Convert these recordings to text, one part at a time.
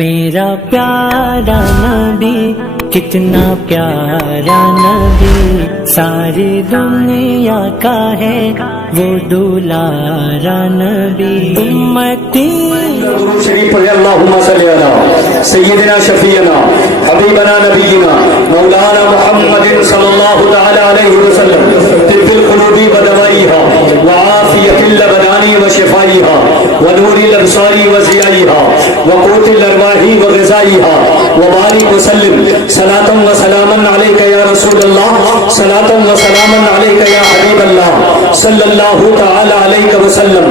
میرا پیارا نبی کتنا پیارا نبی، ساری دنیا کا ہے وہ دلارا نبی، امتی درود شریف پڑھے اللہم صلی علی سیدنا شفیعنا حبیبنا نبینا مولانا محمد صلی اللہ تعالی علیہ وسلم، طب القلوب ودوائیها وعافیت الابدان وشفائیها ونور الابصار وضیائیها وقوت الارواح وغذائیها وبارک وسلم صلاة و سلاما علیک یا رسول اللہ، صلاة و سلاما علیک یا حبیب اللہ صلی اللہ تعالی علیہ وسلم۔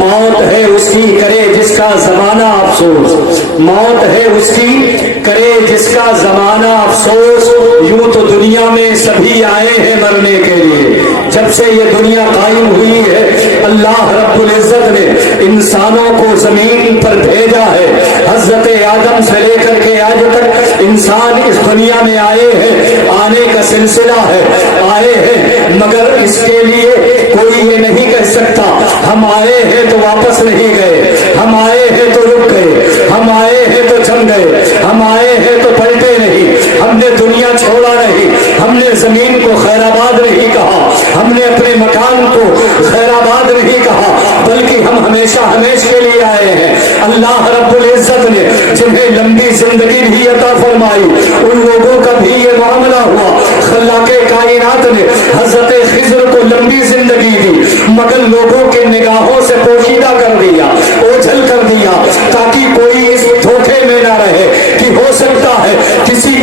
موت ہے اس کی کرے جس کا زمانہ افسوس، موت ہے اس کی کرے جس کا زمانہ افسوس، یوں تو دنیا میں سبھی آئے ہیں مرنے کے لیے، جب سے یہ دنیا قائم ہوئی ہے اللہ رب العزت نے انسانوں کو زمین پر بھیجا ہے، حضرت آدم سے لے کر کے آج تک انسان اس دنیا میں آئے ہیں، آنے کا سلسلہ ہے، آئے ہیں، مگر اس کے لیے کوئی یہ نہیں کہہ سکتا ہم آئے ہیں تو واپس نہیں گئے، ہم آئے ہیں تو رک گئے، ہم آئے ہیں تو جم گئے، ہم آئے ہیں تو پلٹے نہیں، ہم نے دنیا چھوڑا نہیں، ہم نے زمین کو خیر آباد نہیں کہا، ہم نے اپنے مکان کو خیر آباد نہیں کہا، بلکہ ہم ہمیشہ ہمیشہ کے لیے آئے ہیں۔ اللہ رب العزت نے جنہیں لمبی زندگی بھی عطا فرمائی ان لوگوں کا بھی یہ معاملہ ہوا، خلاق کائنات نے حضرت خضر کو لمبی زندگی دی مگر لوگوں کے نگاہوں سے پوشیدہ کر دیا، اوجھل کر دیا، تاکہ کوئی اس دھوکے میں نہ رہے کہ ہو سکتا ہے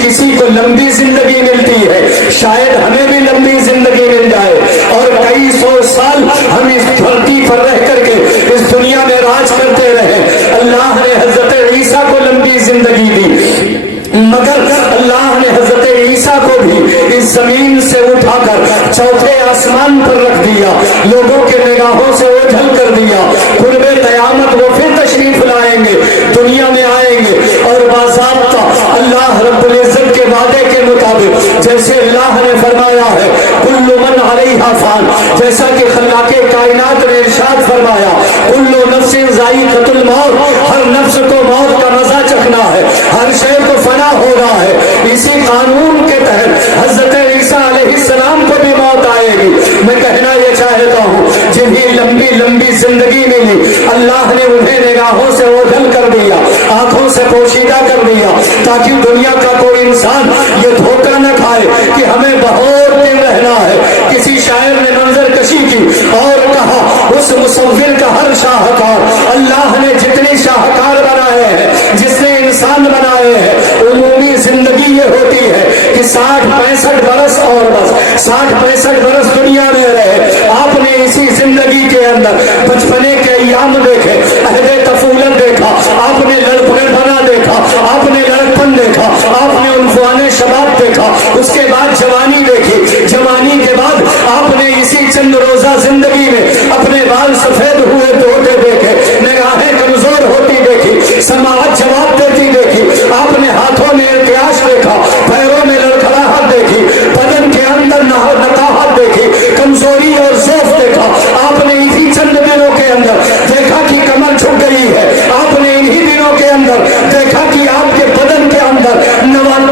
کسی کو لمبی زندگی ملتی ہے، شاید ہمیں بھی لمبی زندگی مل جائے اور کئی سو سال ہم اس دھرتی پر رہ کر کے اس دنیا میں راج کرتے رہے۔ اللہ نے حضرت عیسیٰ کو لمبی زندگی دی مگر اللہ نے حضرت عیسیٰ کو بھی اس زمین سے اٹھا کر چوتھے آسمان پر رکھ دیا، لوگوں کے نگاہوں سے اوجھل کر دیا۔ قرب قیامت وہ پھر تشریف لائیں گے، دنیا میں آئیں گے اور باضابطہ اللہ رب العزت کے وعدے کے مطابق جیسے اللہ نے فرمایا ہے کل من علیہا فان، جیسا کہ خلاق کائنات نے ارشاد فرمایا کل نفس ذائقۃ الموت، ہر نفس کو موت کا مزہ چکھنا ہے، ہر شے کو فنا ہو رہا ہے، اسی قانون کے تحت حضرت عیسیٰ علیہ السلام کو بھی موت آئے گی۔ میں کہنا یہ چاہتا ہوں جنہیں لمبی لمبی زندگی ملی اللہ نے انہیں نگاہوں سے اوجھل کر دیا، آنکھوں سے پوشیدہ کر دیا، تاکہ دنیا کا کوئی انسان یہ دھوکہ نہ کھائے کہ ہمیں بہت دن رہنا ہے۔ کسی شاعر نے منظر کشی کی اور کہا اس مصور کا ہر شاہکار، اللہ نے جتنی شاہکار بنائے ہیں، جس نے انسان بنائے ہیں، عمومی زندگی یہ ہوتی ہے کہ 60-65 برس اور بس 60-65 برس دنیا میں رہے۔ آپ نے اسی زندگی کے اندر بچپنے کے ایام دیکھے، عہد طفولت دیکھا، آپ نے لڑکپن بنا دیکھا، آپ نے لڑکپن دیکھا، آپ نے عنفوان شباب دیکھا، اس کے بعد جوانی دیکھی، جوانی کے بعد آپ نے اسی چند روزہ زندگی میں اپنے بال سفید ہوئے دھوتے دیکھے، نگاہیں کمزور ہوتی دیکھی، سماعت جواب دیتی دیکھی، آپ نے ہاتھوں میں ارتعاش دیکھا، پیروں میں لڑکھڑاہٹ دیکھی، بدن کے اندر نقاہت دیکھی، کمزوری اور ضعف دیکھا۔ آپ نے اسی چند دنوں کے اندر دیکھا کہ کمر جھک گئی ہے، آپ نے انہی دنوں کے اندر دیکھا کہ آپ کے بدن کے اندر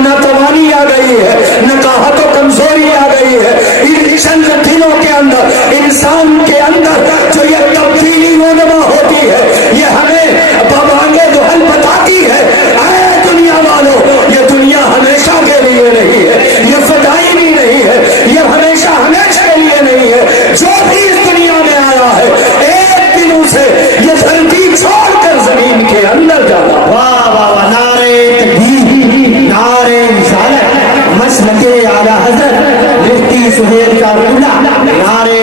ناتوانی آ گئی ہے، نقاہت و کمزوری آ گئی ہے۔ ان چند دنوں کے اندر انسان کے اندر جو یہ تبدیلی رونما ہوتی ہے یہ ہمیں بابانگے دہل بتاتی ہے اے دنیا والوں، یہ دنیا ہمیشہ کے لیے نہیں ہے، یہ فدائی بھی نہیں ہے، یہ ہمیشہ ہمیشہ کے لیے نہیں ہے۔ جو بھی اس دنیا میں آیا ہے ایک دن اسے یہ دھرتی چھوڑ کر زمین کے اندر جانا۔ واہ واہ واہ، نعرے تکبیر، نعرے رسالت، مسلک اعلی حضرت مفتی سہیل کارکولہ، نعرے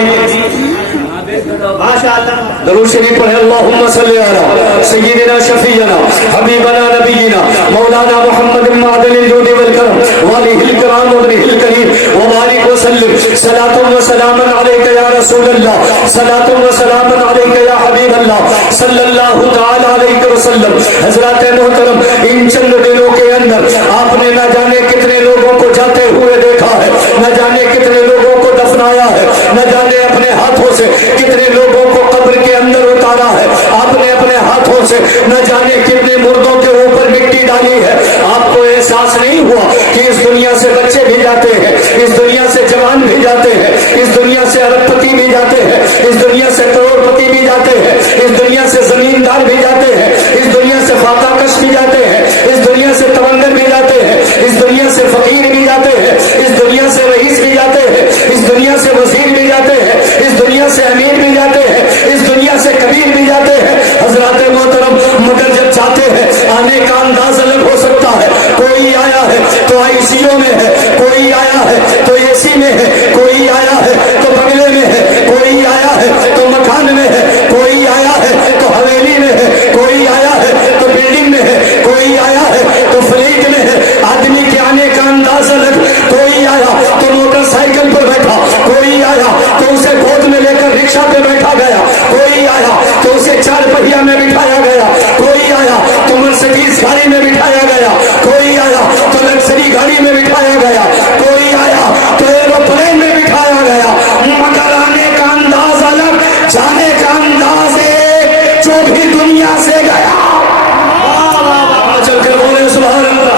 ماشاءاللہ۔ درود شریف پڑھے اللہم صلی علی سیدنا شفیعنا حبیبنا نبینا مولانا محمد معدن الجود والکرم والہ الکرام وابنہ الکریم وبارک وسلم صلاۃ و سلام علیک یا رسول اللہ، صلاۃ و سلام علیک یا حبیب اللہ صلی اللہ تعالی علیہ وسلم۔ حضرات محترم، ان چند دنوں کے اندر آپ نے نہ جانے کتنے لوگوں کو جاتے ہوئے دیکھا ہے، نہ جانے کتنے لوگوں کو دفنایا ہے، نہ جانے اپنے ہاتھوں سے کتنے لوگوں کو قبر کے اندر اتارا ہے، آپ نے اپنے ہاتھوں سے نہ جانے کتنے مردوں کے اوپر مٹی والی ہے. آپ کو احساس نہیں ہوا کہ اس دنیا سے بچے بھی جاتے ہیں, اس دنیا سے جوان بھی جاتے ہیں, اس دنیا سے ارب پتی بھی جاتے ہیں, اس دنیا سے کروڑ پتی بھی جاتے ہیں, اس دنیا سے زمیندار بھی جاتے ہیں, اس دنیا سے فاقہ کش بھی جاتے ہیں, اس دنیا سے تمنگر بھی جاتے ہیں, اس دنیا سے فقیر بھی جاتے ہیں, اس دنیا سے رئیس بھی جاتے ہیں, اس دنیا سے وزیر بھی جاتے ہیں, اس دنیا سے امیر بھی جاتے ہیں, اس دنیا سے کبیر بھی جاتے ہیں. حضرات محترم, مگر جب جاتے ہیں آنے کا انداز الگ ہو سکتا ہے. کوئی آیا ہے تو آئی سی یو میں ہے, کوئی آیا ہے تو اے سی میں ہے, کوئی آیا ہے تو بنگلے میں ہے, کوئی آیا ہے تو مکان میں ہے, کوئی آیا ہے تو حویلی میں ہے, کوئی آیا ہے تو بلڈنگ میں ہے, کوئی آیا ہے تو فلیٹ میں ہے. آدمی کے آنے کا انداز الگ. کوئی آیا تو موٹر سائیکل پر بیٹھا, کوئی آیا تو اسے گود میں لے کر رکشا پہ بیٹھا گیا, کوئی آیا تو اسے چار پہیا میں بٹھایا گیا, کوئی آیا تو مرسڈیز گاڑی میں بٹھایا گیا, کوئی آیا تو لگژری گاڑی میں بٹھایا گیا, کوئی آیا تو ایروپلین میں بٹھایا گیا. مگر آنے کا انداز الگ, جانے کا انداز ایک. جو بھی دنیا سے گیا چل کر بولے سبحان اللہ.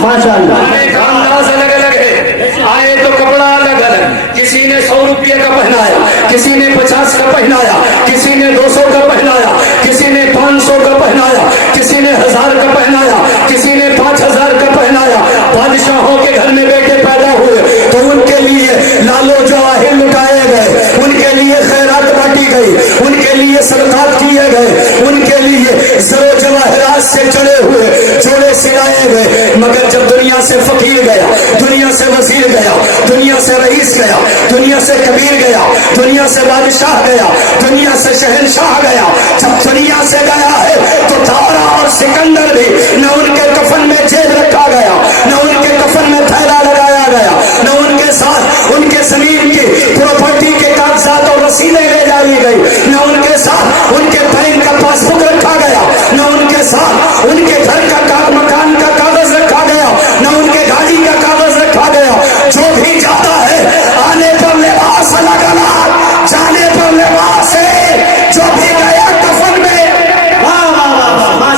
ماشاء اللہ. آنے کا انداز الگ الگ ہے. آئے تو کپڑا الگ الگ, کسی نے 100 روپے کا پہنایا, کسی نے 50 کا پہنایا, کسی نے 200 کا پہنایا, کسی نے 500 کا پہنایا, کسی نے 1000 کا پہنایا, کسی نے 5000 کا پہنایا. بادشاہوں کے گھر میں بیٹے پیدا ہوئے تو ان کے لیے لالو جواہر لٹائے گئے, ان کے لیے خیرات بانٹی گئی, ان کے لیے صدقات کیے گئے, ان کے لیے زر و جواہرات سے چڑے ہوئے جوڑے سلائے گئے. مگر جب دنیا سے فقیر گیا, دنیا سے وزیر گیا, دنیا سے رئیس گیا, دنیا سے کبیر گیا, دنیا سے بادشاہ گیا, دنیا سے شہنشاہ گیا, جب دنیا سے گیا ہے تو دورہ اور سکندر بھی نہ ان کے کفن میں جیب رکھا گیا, نہ ان کے کفن میں تھیلا لگایا گیا, نہ ان کے ساتھ ان کے زمین کی پراپرٹی کے کاغذات اور رسیدیں لے جائی گئی, نہ ان کے ساتھ ان کے بینک کا پاس بک رکھا گیا, نہ ان کے ساتھ ان کے گھر کا مکان کا کاغذ رکھا گیا, نہ ان کے گاڑی کا کاغذ رکھا گیا. جو بھی جاتا ہے آنے پر لباس الگ الگ, جانے پر لباس ہے. جو بھی گیا کفن میں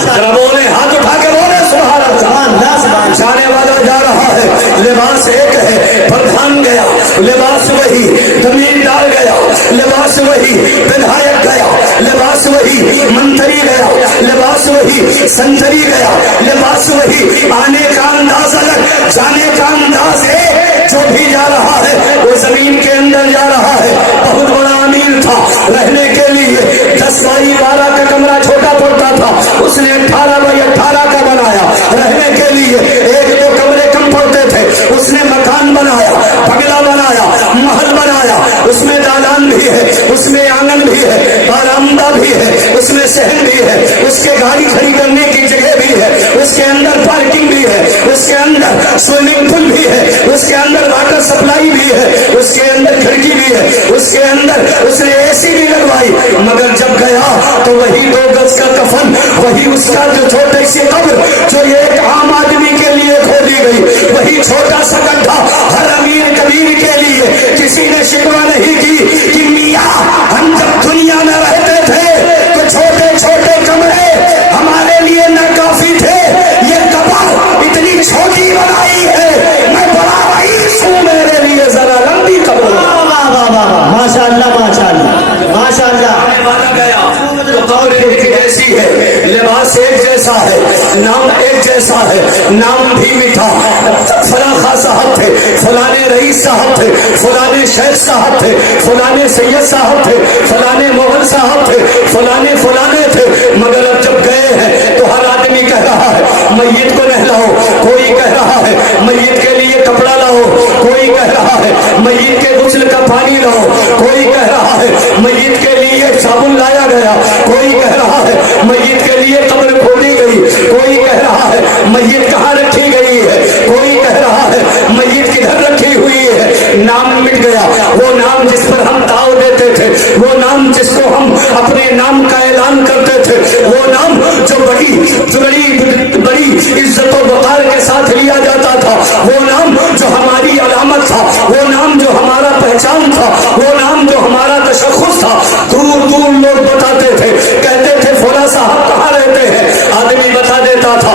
ذرا بولے, ہاتھ اٹھا کے بولے سبحان اللہ. جانے والا جا رہا ہے, لباس ایک ہے, پردھان گیا لباس وہی, زمیندار گیا لباس وہی, ودھایک گیا لباس وہی, منتری گیا لباس وہی, سنتری گیا لباس وہی. آنے کا انداز الگ, جانے کا انداز ہے. جو بھی جا رہا ہے وہ زمین کے اندر جا رہا ہے. بہت بڑا امیر تھا, رہنے کے لیے 10x12 کا کمرہ چھوٹا پڑتا تھا, اس نے 18x18 کا بنایا. رہنے کے لیے 1-2 کمرے کم پڑتے تھے, اس نے مکان بنایا, بنگلہ بنایا, محل بنایا. اس میں دالان بھی ہے, اس میں آنگن بھی ہے, برآمدہ بھی ہے, اس میں صحن بھی ہے, اس کے گاڑی کھڑی کرنے کی جگہ بھی ہے, اس کے اندر پارکنگ بھی ہے, اس کے اندر سوئمنگ پول بھی ہے, اس کے اندر واٹر سپلائی بھی ہے, اس کے اندر کھڑکی بھی ہے, اس کے اندر اس نے اے سی بھی لگوائی. مگر جب گیا تو وہی 2 گز کا کفن, وہی اس کا جو چھوٹی سی قبر جو ایک عام آدمی کے لیے کھودی گئی, وہی چھوٹا سا گڈھا ہر امیر کبیر کے لیے. کسی نے شکوہ نہیں کی کہ میاں ہم جب دنیا میں رہتے تھے تو چھوٹے چھوٹے کمرے ہمارے لیے ناکافی تھے, یہ قبر اتنی چھوٹی بنائی ہے, میں بڑا رئیس ہوں, میرے لیے ذرا لمبی قبر. ماشاء اللہ ماشاء اللہ ماشاء اللہ. والا گیا تو قبر ایک جیسی ہے, لباس ایک جیسا ہے, نام ایک جیسا ہے, نام بھی میٹھا. فلاں خاں صاحب تھے, فلانے رئیس صاحب تھے, فلانے شیخ صاحب تھے, فلانے سید صاحب تھے, فلانے مغل صاحب تھے, فلانے تھے. مگر اب جب گئے ہیں تو ہر آدمی کہہ رہا ہے میت کو نہلاؤ, کوئی کہہ رہا ہے میت کے لیے کپڑا لاؤ, کوئی کہہ رہا ہے میت کے غسل کا پانی لاؤ, کوئی کہہ رہا ہے میت کے لیے صابن لایا گیا, کوئی کہہ رہا ہے میت کے لیے قبر کھودی گئی, کوئی کہہ رہا ہے میت کہاں رکھی گئی ہے, کوئی کہہ رہا ہے میت کدھر رکھی ہوئی ہے. نام مٹ گیا, وہ نام جس پر ہم داؤ دیتے تھے, وہ نام جس کو ہم اپنے نام کا اعلان کرتے تھے, وہ نام جو بڑی عزت و وقار کے ساتھ لیا جاتا تھا, وہ نام جو ہماری علامت تھا, وہ نام جو ہمارا پہچان تھا, وہ نام جو ہمارا تشخص تھا. دور دور لوگ بتاتے تھے, کہتے تھے فلاں صاحب کہاں رہتے ہیں, آدمی بتا دیتا تھا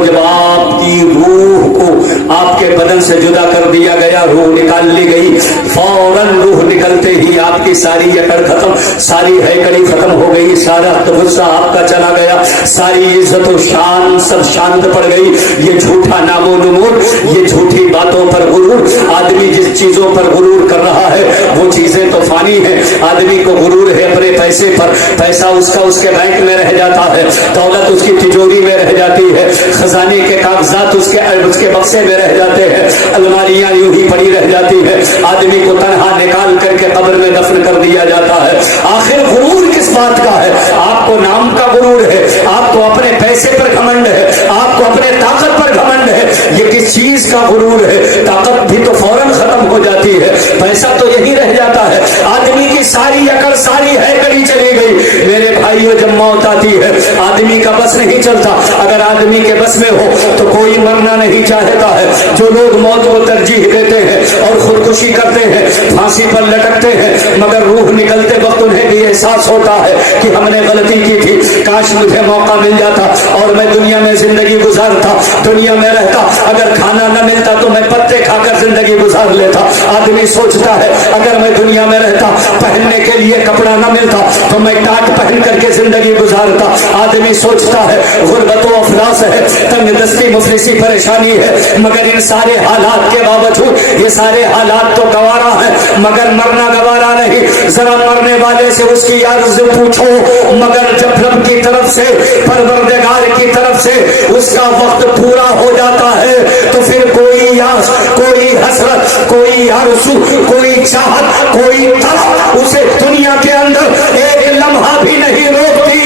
کو جب آپ کی روح کو آپ کے بدن سے جدا کر دیا گیا، روح نکال لی گئی، فوراً روح نکلتے ہی آپ کی ساری یکڑ ختم، ساری ہیکڑی ختم ہو گئی، سارا غصہ آپ کا چلا گیا، ساری عزت و شان سب شانت پڑ گئی۔ یہ جھوٹا نام و نمود، یہ جھوٹی باتوں پر غرور، آدمی جس چیزوں پر غرور کر رہا ہے وہ چیزیں تو فانی ہیں۔ آدمی کو غرور ہے اپنے پیسے پر، پیسہ اس کا اس کے بینک میں رہ جاتا ہے، دولت اس کی تجوری میں رہ جاتی ہے، خزانے کے کاغذات اس کے بکسے میں رہ جاتے ہیں، الماریاں یوں ہی پڑی رہ جاتی ہے، آدمی کو تنہا نکال کر کے قبر میں دفن کر دیا جاتا ہے۔ آخر غرور کس بات کا ہے؟ آپ کو نام کا غرور ہے، آپ کو اپنے پیسے پر گھمنڈ ہے، آپ کو اپنے طاقت پر گھمنڈ ہے، یہ کس چیز کا غرور ہے؟ طاقت بھی تو فوراً ختم ہو جاتی ہے، پیسہ تو یہی رہ جاتا ہے، آدمی کی ساری یکڑ ساری ہیکڑی چلی گئی۔ میرے بھائیوں، جب موت آتی ہے آدمی کا بس نہیں چلتا، اگر آدمی کے بس میں ہو تو کوئی مرنا نہیں چاہتا ہے۔ جو لوگ موت کو ترجیح دیتے ہیں اور خودکشی کرتے ہیں، پھانسی پر لٹکتے ہیں، مگر روح نکلتے وقت انہیں بھی احساس ہوتا ہے کہ ہم نے غلطی کی تھی، کاش مجھے موقع مل جاتا اور میں دنیا میں زندگی گزارتا، دنیا میں رہتا، اگر کھانا نہ ملتا تو میں پتے کھا کر زندگی گزار لیتا۔ آدمی سوچتا ہے اگر میں دنیا میں رہتا، پہننے کے لیے کپڑا نہ ملتا تو میں ٹاٹ پہن کر کے زندگی گزارتا۔ آدمی سوچتا ہے غربت و افلاس ہے، تنگ دستی مفلسی پریشانی ہے، مگر ان سارے حالات کے باوجود، یہ سارے حالات تو گوارا ہیں مگر مرنا گوارا نہیں۔ ذرا مرنے والے سے اس کی عرض پوچھو، مگر جب رب کی طرف سے، پروردگار کی طرف سے اس کا وقت پورا ہو جاتا ہے تو پھر کوئی یاس، کوئی حسرت، کوئی آرزو، کوئی چاہت، کوئی طلب اسے دنیا کے اندر ایک لمحہ بھی نہیں روکتی۔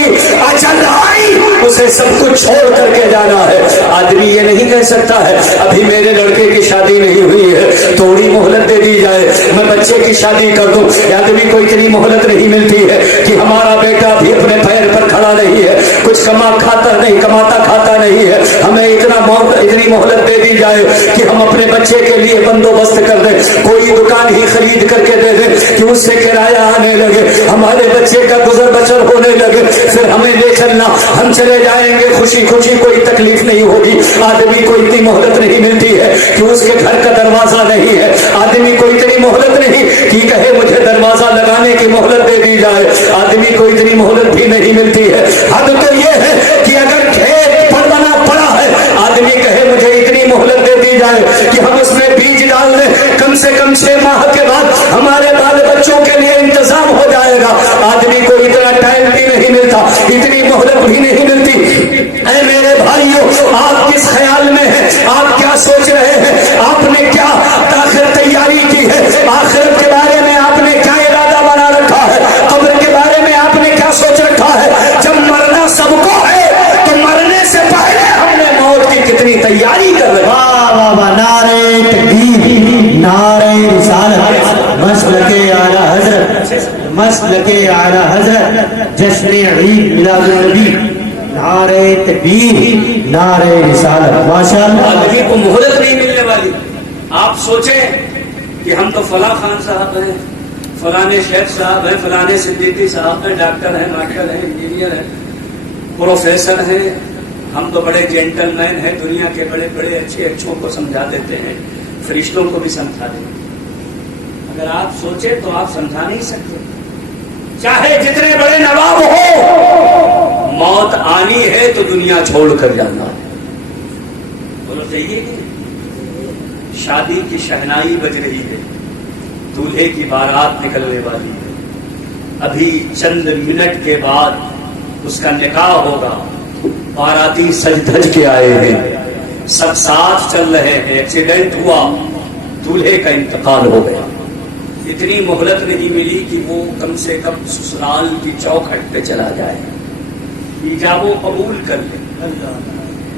اجل آئی، اسے سب کچھ چھوڑ کر کے جانا ہے۔ آدمی یہ نہیں کہہ سکتا ہے ابھی میرے لڑکے کی شادی نہیں ہوئی ہے، تھوڑی مہلت دے دی جائے، میں بچے کی شادی کر دوں۔ آدمی کو اتنی مہلت نہیں ملتی ہے کہ ہمارا بیٹا بھی اپنے پیر پر کھڑا نہیں ہے، کچھ کماتا نہیں ہے، ہمیں اتنی مہلت دے دی جائے کہ ہم اپنے بچے کے لیے بندوبست کر دیں، کوئی دکان ہی خرید کر کے دے دیں کہ اس سے کرایہ آنے لگے، ہمارے بچے کا گزر بسر ہونے لگے، پھر ہمیں لے چلنا، ہم چلے جائیں گے خوشی خوشی، کوئی تکلیف نہیں ہوگی۔ آدمی کو اتنی مہلت نہیں ملتی ہے کہ اس کے گھر کا دروازہ نہیں ہے، آدمی کو اتنی مہلت نہیں کہ کہے مجھے دروازہ لگانے کی مہلت دے دی جائے، آدمی کو اتنی مہلت بھی نہیں ملتی ہے۔ حد تو یہ ہے کہ اگر کھیت بنا پڑا ہے، آدمی کہے مجھے اتنی مہلت دے دی جائے کہ ہم اس میں بیج ڈال دیں، کم سے کم 6 ماہ کے بعد ہمارے بال بچوں کے لیے انتظام ہو جائے گا۔ آدمی کو اتنا ٹائم بھی نہیں ملتا، اتنی مہلت بھی نہیں ملتی۔ اے میرے بھائیوں، آپ کس خیال میں ہیں؟ آپ کیا سوچ رہے ہیں؟ آپ نے کیا آخر تیاری کی ہے؟ آخرت کے بارے میں آپ نے کیا ارادہ بنا رکھا ہے؟ قبر کے بارے میں آپ نے کیا سوچ رکھا ہے؟ جب مرنا سب کو ہے تو مرنے سے پہلے ہم نے موت کی کتنی تیاری کر رہے ہیں؟ واہ واہ واہ، نعرے تکبیر، نعرے رسالت، مسلک اعلی حضرت، مسلک اعلی حضرت، جشن عید میلاد النبی، نعرے تکبیر، نعرے رسالت، ماشاءاللہ۔ آدمی کو مہلت نہیں ملنے والی۔ آپ سوچیں کہ ہم تو فلاں خان صاحب ہیں، فلانے شیخ صاحب ہیں، فلانے صدیقی صاحب ہیں، ڈاکٹر ہیں، ماسٹر ہیں، انجینئر ہیں، پروفیسر ہیں، ہم تو بڑے جینٹل مین ہیں، دنیا کے بڑے بڑے اچھوں کو سمجھا دیتے ہیں، فرشتوں کو بھی سمجھا دیتے ہیں۔ اگر آپ سوچیں تو آپ سمجھا نہیں سکتے، چاہے جتنے بڑے نواب ہو، موت آنی ہے تو دنیا چھوڑ کر جانا ہے۔ بولو چاہیے کہ شادی کی شہنائی بج رہی ہے، دولہے کی بارات نکلنے والی ہے، ابھی چند منٹ کے بعد اس کا نکاح ہوگا، باراتی سج دھج کے آئے ہیں، سب ساتھ چل رہے ہیں، ایکسیڈنٹ ہوا، دولہے کا انتقال ہو گیا، اتنی مہلت نہیں ملی کہ وہ کم سے کم سسرال کی چوکھٹ پہ چلا جائے، ایجاب و قبول کر لے،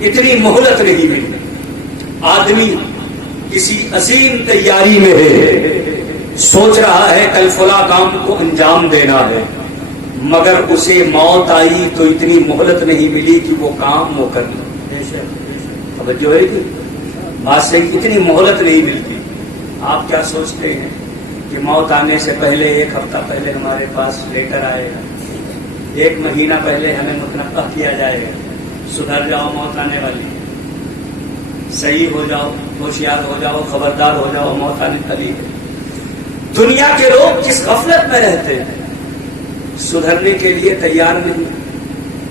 اتنی مہلت نہیں ملی۔ آدمی کسی عظیم تیاری میں ہے، سوچ رہا ہے کل فلاں کام کو انجام دینا ہے، مگر اسے موت آئی تو اتنی مہلت نہیں ملی کہ وہ کام وہ کر لے۔ توجہ ہے کہ بات سے اتنی مہلت نہیں ملتی۔ آپ کیا سوچتے ہیں کہ موت آنے سے پہلے 1 ہفتہ پہلے ہمارے پاس لیٹر آئے گا، 1 مہینہ پہلے ہمیں متنبہ کیا جائے گا، سدھر جاؤ موت آنے والی ہے، صحیح ہو جاؤ، ہوشیار ہو جاؤ، خبردار ہو جاؤ، موت آنے والی ہے۔ دنیا کے لوگ جس غفلت میں رہتے ہیں سدھرنے کے لیے تیار نہیں۔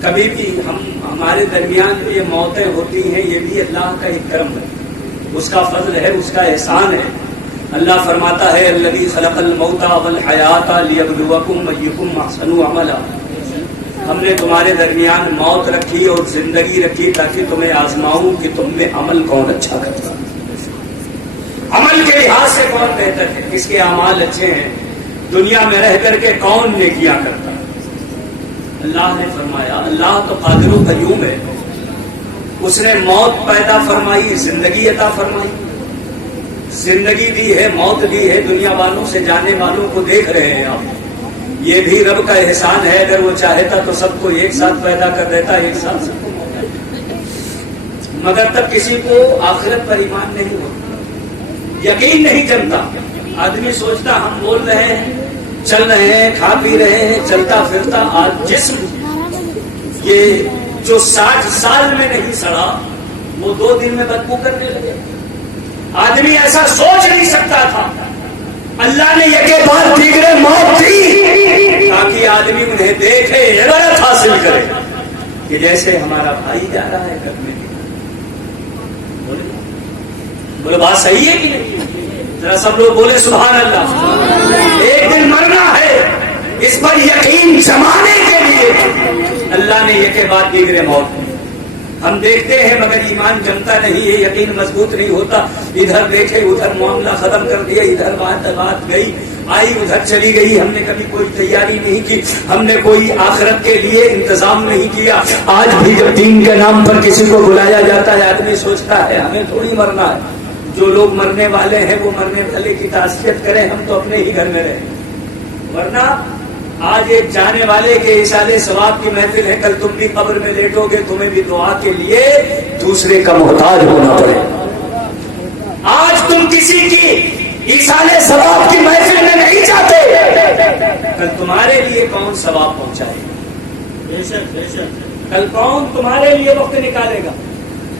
کبھی بھی ہمارے درمیان جو یہ موتیں ہوتی ہیں یہ بھی اللہ کا ایک کرم ہے، اس کا فضل ہے، اس کا احسان ہے۔ اللہ فرماتا ہے الذی خلق الموت والحیات لیبلوکم ایکم احسن عملا، ہم نے تمہارے درمیان موت رکھی اور زندگی رکھی تاکہ تمہیں آزماؤں کہ تم میں عمل کون اچھا کرتا ہے، عمل کے لحاظ سے کون بہتر ہے، کس کے اعمال اچھے ہیں، دنیا میں رہ کر کے کون نیکیاں کرتا ہے۔ اللہ نے فرمایا اللہ تو قادر و قیوم ہے، اس نے موت پیدا فرمائی، زندگی عطا فرمائی، زندگی دی ہے، موت دی ہے، دنیا والوں سے جانے والوں کو دیکھ رہے ہیں آپ، یہ بھی رب کا احسان ہے۔ اگر وہ چاہتا تو سب کو ایک ساتھ پیدا کر دیتا، ایک ساتھ سب کو موت دیتا، مگر تب کسی کو آخرت پر ایمان نہیں ہوتا، یقین نہیں جمتا۔ آدمی سوچتا ہم بول رہے ہیں، چل رہے ہیں، کھا پی رہے ہیں، چلتا پھرتا، آج جسم یہ جو 60 سال میں نہیں سڑا وہ 2 دن میں بدبو کرنے لگے۔ آدمی ایسا سوچ نہیں سکتا تھا، اللہ نے یہ کے بعد دیگرے موت دی تاکہ آدمی انہیں دیکھے، عبرت حاصل کرے کہ جیسے ہمارا بھائی جا رہا ہے گھر میں۔ بولے بات صحیح ہے کہ نہیں؟ ذرا سب لوگ بولے سبحان اللہ۔ ایک دن مرنا ہے، اس پر یقین جمانے کے لیے اللہ نے یہ کے بعد دیگرے موت دی۔ ہم دیکھتے ہیں مگر ایمان جمتا نہیں ہے، یقین مضبوط نہیں ہوتا، ادھر دیکھے ادھر معاملہ ختم کر دیا، ادھر بات گئی آئی ادھر چلی گئی، ہم نے کبھی کوئی تیاری نہیں کی، ہم نے کوئی آخرت کے لیے انتظام نہیں کیا۔ آج بھی جب دین کے نام پر کسی کو بلایا جاتا ہے آدمی سوچتا ہے ہمیں تھوڑی مرنا ہے، جو لوگ مرنے والے ہیں وہ مرنے والے کی تعزیت کریں، ہم تو اپنے ہی گھر میں رہیں۔ ورنہ آج ایک جانے والے کے ایصال ثواب کی محفل ہے، کل تم بھی قبر میں لیٹو گے، تمہیں بھی دعا کے لیے دوسرے کا محتاج ہونا پڑے۔ آج تم کسی کی ایصال ثواب کی محفل میں نہیں جاتے، کل تمہارے لیے کون ثواب پہنچائے گا، کل کون تمہارے لیے وقت نکالے گا،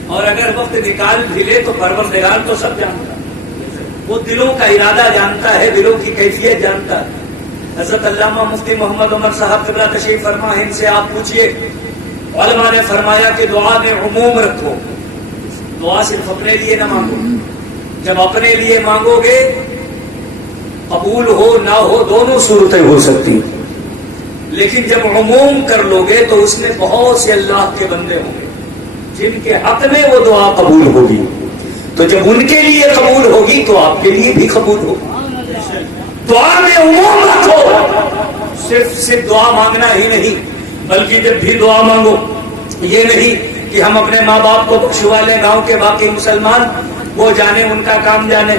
اور اگر وقت نکال بھی لے تو پروردگار تو سب جانتا ہے، وہ دلوں کا ارادہ جانتا ہے، دلوں کی کیفیت جانتا ہے۔ حضرت علامہ مفتی محمد عمر صاحب قبلہ تشریف فرما ہے، ان سے آپ پوچھئے، علماء نے فرمایا کہ دعا میں عموم رکھو، دعا صرف اپنے لیے نہ مانگو، جب اپنے لیے مانگو گے قبول ہو نہ ہو دونوں صورتیں ہو سکتی، لیکن جب عموم کر لو گے تو اس میں بہت سے اللہ کے بندے ہوں گے جن کے حق میں وہ دعا قبول ہوگی، تو جب ان کے لیے قبول ہوگی تو آپ کے لیے بھی قبول ہوگی۔ دعا میں عموم رکھو، صرف دعا مانگنا ہی نہیں، بلکہ جب بھی دعا مانگو یہ نہیں کہ ہم اپنے ماں باپ کو بخشوا لیں، گاؤں کے باقی مسلمان وہ جانے، ان کا کام جانے،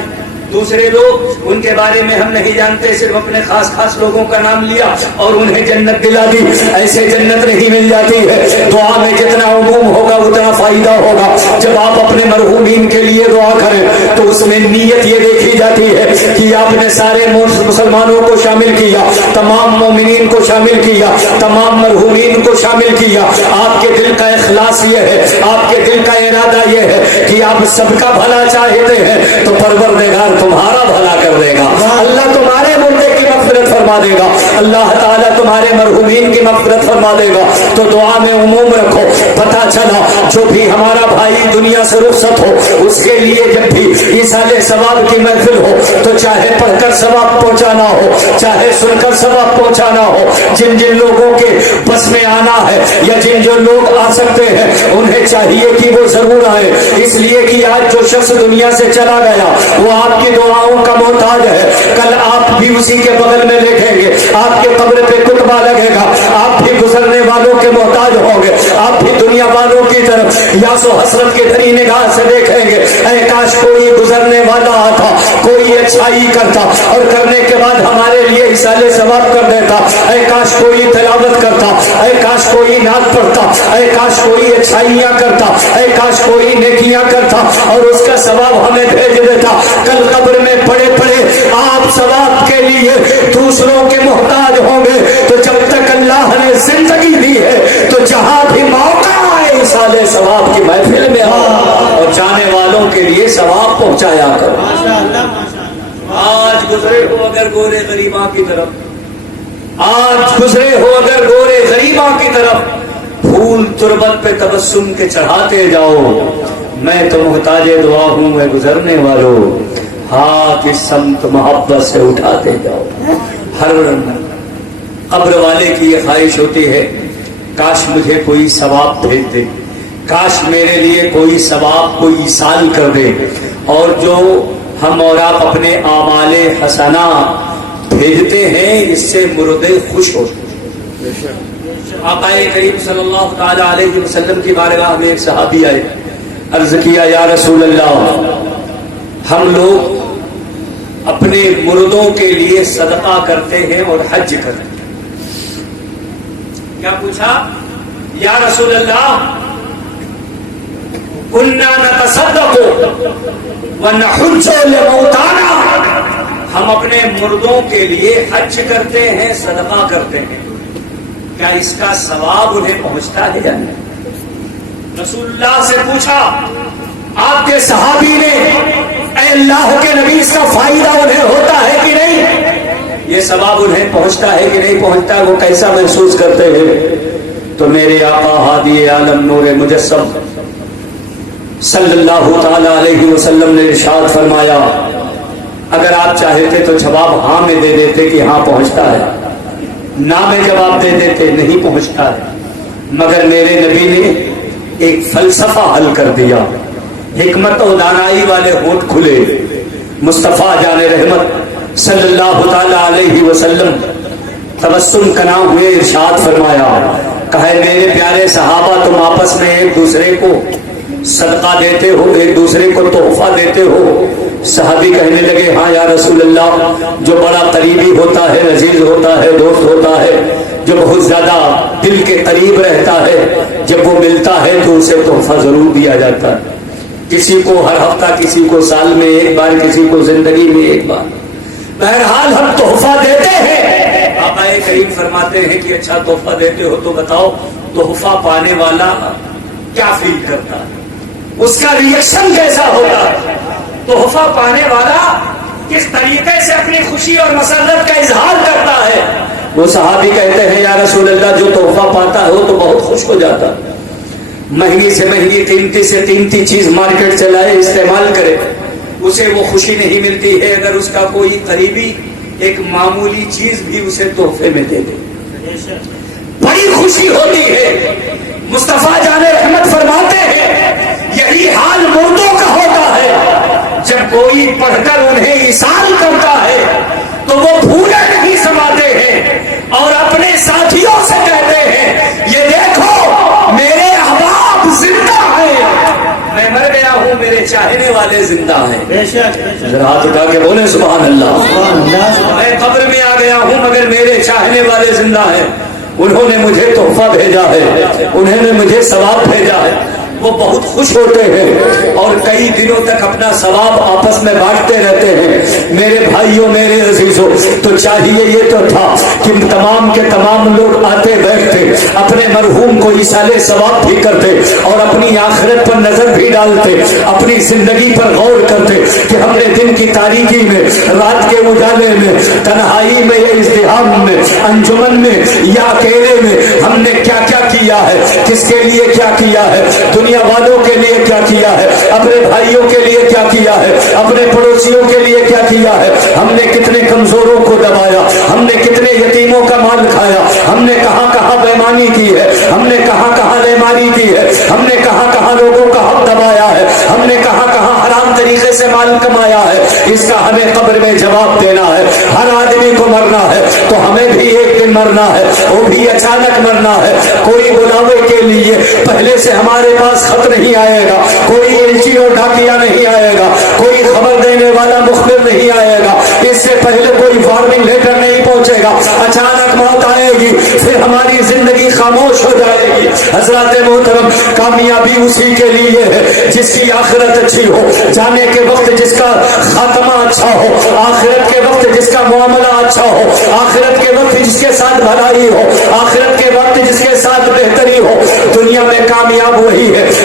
دوسرے لوگ ان کے بارے میں ہم نہیں جانتے، صرف اپنے خاص خاص لوگوں کا نام لیا اور انہیں جنت دلا دی، ایسے جنت نہیں مل جاتی ہے۔ دعا میں جتنا عموم ہوگا اتنا فائدہ ہوگا۔ جب آپ اپنے مرحومین کے لیے دعا کریں تو اس میں نیت یہ دیکھی جاتی ہے کہ آپ نے سارے مسلمانوں کو شامل کیا، تمام مومنین کو شامل کیا، تمام مرحومین کو شامل کیا۔ آپ کے دل کا اخلاص یہ ہے، آپ کے دل کا ارادہ یہ ہے کہ آپ سب کا بھلا چاہتے ہیں، تو پروردگار تمہارا بھلا کر دے گا، اللہ تمہارے مردے کی مغفرت فرما دے گا، اللہ تعالیٰ تمہارے مرحومین کی مغفرت فرما دے گا۔ تو دعا میں عموم رکھو۔ پتہ چلا جو بھی ہمارا بھائی دنیا سے رخصت ہو اس کے لیے جب بھی ایصال ثواب کی محفل ہو تو چاہے پڑھ کر ثواب پہنچانا ہو، چاہے سن کر ثواب پہنچانا ہو، جن جن لوگوں کے بس میں آنا ہے یا جن جو لوگ آ سکتے ہیں انہیں چاہیے کہ وہ ضرور آئے، اس لیے کہ آج جو شخص دنیا سے چلا گیا وہ آپ کی دعاؤں کا محتاج ہے، کل آپ بھی اسی کے بغل میں دیکھیں گے، آپ کے قبر پہ کتبہ لگے گا، آپ بھی گزرنے والوں کے محتاج ہوں گے، آپ بھی دنیا والوں کی طرف یاس و حسرت کی دھری نگاہ سے دیکھیں گے، اے کاش کوئی گزرنے والا آتا، کوئی اچھائی کرتا اور کرنے کے بعد ہمارے لیے ایصال ثواب کر دیتا، اے کاش کوئی تلاوت کرتا، اے کاش کوئی نعت پڑھتا، اے کاش کوئی اچھائیاں کرتا، اے کاش کوئی نیکیاں کرتا اور اس کا ثواب ہمیں بھیج دیتا۔ کل قبر میں پڑے پڑے آپ ثواب کے لیے دوسروں کے محتاج ہوں گے، تو جب تک اللہ نے زندگی دی ہے تو جہاں بھی موقع آئے ایصال ثواب کی محفل میں آؤ، اور جانے والوں والوں کے لیے ثواب پہنچایا کرو۔ آج گزرے ہو اگر گورے غریباں کی طرف، آج گزرے ہو اگر گورے غریباں کی طرف، پھول تربت پہ تبسم کے چڑھاتے جاؤ، میں تو محتاج دعا ہوں اے گزرنے والوں، ہاتھ اس سمت محبت سے اٹھاتے جاؤ۔ ہر قبر والے کی یہ خواہش ہوتی ہے کاش مجھے کوئی ثواب بھیج دے، کاش میرے لیے کوئی ثواب کوئی ایصال کر دے، اور جو ہم اور آپ اپنے اعمال حسنہ بھیجتے ہیں اس سے مردے خوش ہوتے ہیں۔ آقا کریم صلی اللہ تعالی علیہ وسلم کی بارگاہ میں ایک صحابی آئے، عرض کیا یا رسول اللہ، ہم لوگ اپنے مردوں کے لیے صدقہ کرتے ہیں اور حج کرتے ہیں۔ کیا پوچھا؟ یا رسول اللہ کنا نتصدق ونحج لموتانا، ہم اپنے مردوں کے لیے حج کرتے ہیں، صدقہ کرتے ہیں، کیا اس کا ثواب انہیں پہنچتا ہے یا نہیں؟ رسول اللہ سے پوچھا، آپ کے صحابی نے، اے اللہ کے نبی اس کا فائدہ انہیں ہوتا ہے کہ نہیں، یہ ثواب انہیں پہنچتا ہے کہ نہیں پہنچتا، وہ کیسا محسوس کرتے ہیں؟ تو میرے آقا ہادی عالم نور مجسم صلی اللہ تعالی علیہ وسلم نے ارشاد فرمایا، اگر آپ چاہتے تو جواب ہاں میں دے دیتے کہ ہاں پہنچتا ہے، نہ میں جواب دے دیتے نہیں پہنچتا ہے، مگر میرے نبی نے ایک فلسفہ حل کر دیا، حکمت و دانائی والے ہونٹ کھلے، مصطفیٰ جان رحمت صلی اللہ تعالی علیہ وسلم تبسم کنا ہوئے ارشاد فرمایا، کہے میرے پیارے صحابہ تم آپس میں ایک دوسرے کو صدقہ دیتے ہو، ایک دوسرے کو تحفہ دیتے ہو؟ صحابی کہنے لگے ہاں یا رسول اللہ، جو بڑا قریبی ہوتا ہے، عزیز ہوتا ہے، دوست ہوتا ہے، جو بہت زیادہ دل کے قریب رہتا ہے، جب وہ ملتا ہے تو اسے تحفہ ضرور دیا جاتا ہے، کسی کو ہر ہفتہ، کسی کو سال میں ایک بار، کسی کو زندگی میں ایک بار، بہرحال ہم تحفہ دیتے ہیں۔ آقا کریم فرماتے ہیں کہ اچھا تحفہ دیتے ہو تو بتاؤ تحفہ پانے والا کیا فیل کرتا ہے، اس کا ریئیکشن کیسا ہوتا ہے، تحفہ پانے والا کس طریقے سے اپنی خوشی اور مسرت کا اظہار کرتا ہے؟ وہ صحابی کہتے ہیں یا رسول اللہ، جو تحفہ پاتا ہے وہ تو بہت خوش ہو جاتا ہے، مہنگی سے مہنگی، قیمتی سے قیمتی چیز مارکیٹ سے لائے، استعمال کرے، اسے وہ خوشی نہیں ملتی ہے اگر اس کا کوئی قریبی ایک معمولی چیز بھی اسے تحفے میں دے دے، بڑی خوشی ہوتی ہے۔ مصطفیٰ جان رحمت فرماتے ہیں یہی حال مردوں کا ہوتا ہے، جب کوئی پڑھ کر انہیں ایصال کرتا ہے تو وہ بھولے نہیں سماتے ہیں اور اپنے ساتھیوں سے کہتے ہیں یہ دیکھو میرے احباب زندہ ہیں، میں مر گیا ہوں میرے چاہنے والے زندہ ہیں۔ ذرا ہاتھ اٹھا کے بولے سبحان اللہ۔ میں قبر میں آ گیا ہوں مگر میرے چاہنے والے زندہ ہیں، انہوں نے مجھے تحفہ بھیجا ہے، انہوں نے مجھے ثواب بھیجا ہے، وہ بہت خوش ہوتے ہیں اور کئی دنوں تک اپنا ثواب آپس میں بانٹتے رہتے ہیں۔ میرے بھائیوں، میرے عزیزوں، تو چاہیے یہ تو تھا کہ تمام کے تمام لوگ آتے بیٹھتے، اپنے مرحوم کو ایصال ثواب بھی کرتے اور اپنی آخرت پر نظر بھی ڈالتے، اپنی زندگی پر غور کرتے کہ ہم نے دن کی تاریکی میں، رات کے اجالے میں، تنہائی میں یا ازدحام میں، انجمن میں یا اکیلے میں ہم نے کیا کیا کیا ہے، کس کے لیے کیا کیا ہے، دنیا والوں کے لیے کیا کیا ہے، اپنے بھائیوں کے لیے کیا کیا ہے، اپنے پڑوسیوں کے لیے کیا کیا ہے، ہم نے کتنے کمزوروں کو دبایا، ہم نے کتنے یتیموں کا مال کھایا، ہم نے کہاں کہاں بےمانی کی ہے، ہم نے کہاں کہاں لیمانی کی ہے، ہم نے کہاں کہاں لوگوں کا حق دبایا ہے، ہم نے کہاں کہاں حرام طریقے سے مال کمایا ہے، اس کا ہمیں قبر میں جواب دینا ہے۔ ہر آدمی کو مرنا ہے تو ہمیں بھی ایک دن مرنا ہے، وہ بھی اچانک مرنا ہے، کوئی بلاوے کے لیے پہلے سے ہمارے پاس خط نہیں آئے گا، کوئی ایلچی اور ڈاکیا نہیں آئے گا، کوئی خبر دینے والا مخبر نہیں آئے گا، اس سے پہلے کوئی وارننگ لیٹر نہیں پہنچے گا، اچانک موت آئے گی، پھر ہماری زندگی خاموش ہو جائے گی۔ حضرات محترم، کامیابی اسی کے لیے ہے جس کی آخرت اچھی ہو، جانے کے وقت جس کا خاتمہ اچھا ہو، آخرت کے وقت جس کا معاملہ اچھا ہو، آخرت کے وقت جس کے ساتھ بھلائی ہو، آخرت کے وقت جس کے ساتھ بہتری ہو۔ دنیا میں کامیاب وہی ہے،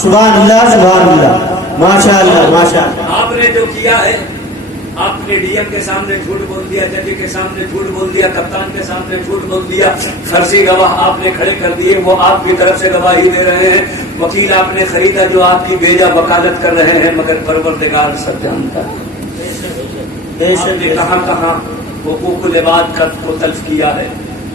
سبحان اللہ ماشاء اللہ ماشاء اللہ. آپ نے جو کیا ہے، آپ نے ڈی ایم کے سامنے جھوٹ بول دیا، جج کے سامنے جھوٹ بول دیا، کپتان کے سامنے جھوٹ بول دیا، فرضی گواہ آپ نے کھڑے کر دیے، وہ آپ کی طرف سے گواہی دے رہے ہیں، وکیل آپ نے خریدا جو آپ کی بیجا وکالت کر رہے ہیں، مگر پروردگار سب جانتا ہے آپ نے کہاں کہاں حقوق العباد کو تلف کیا ہے،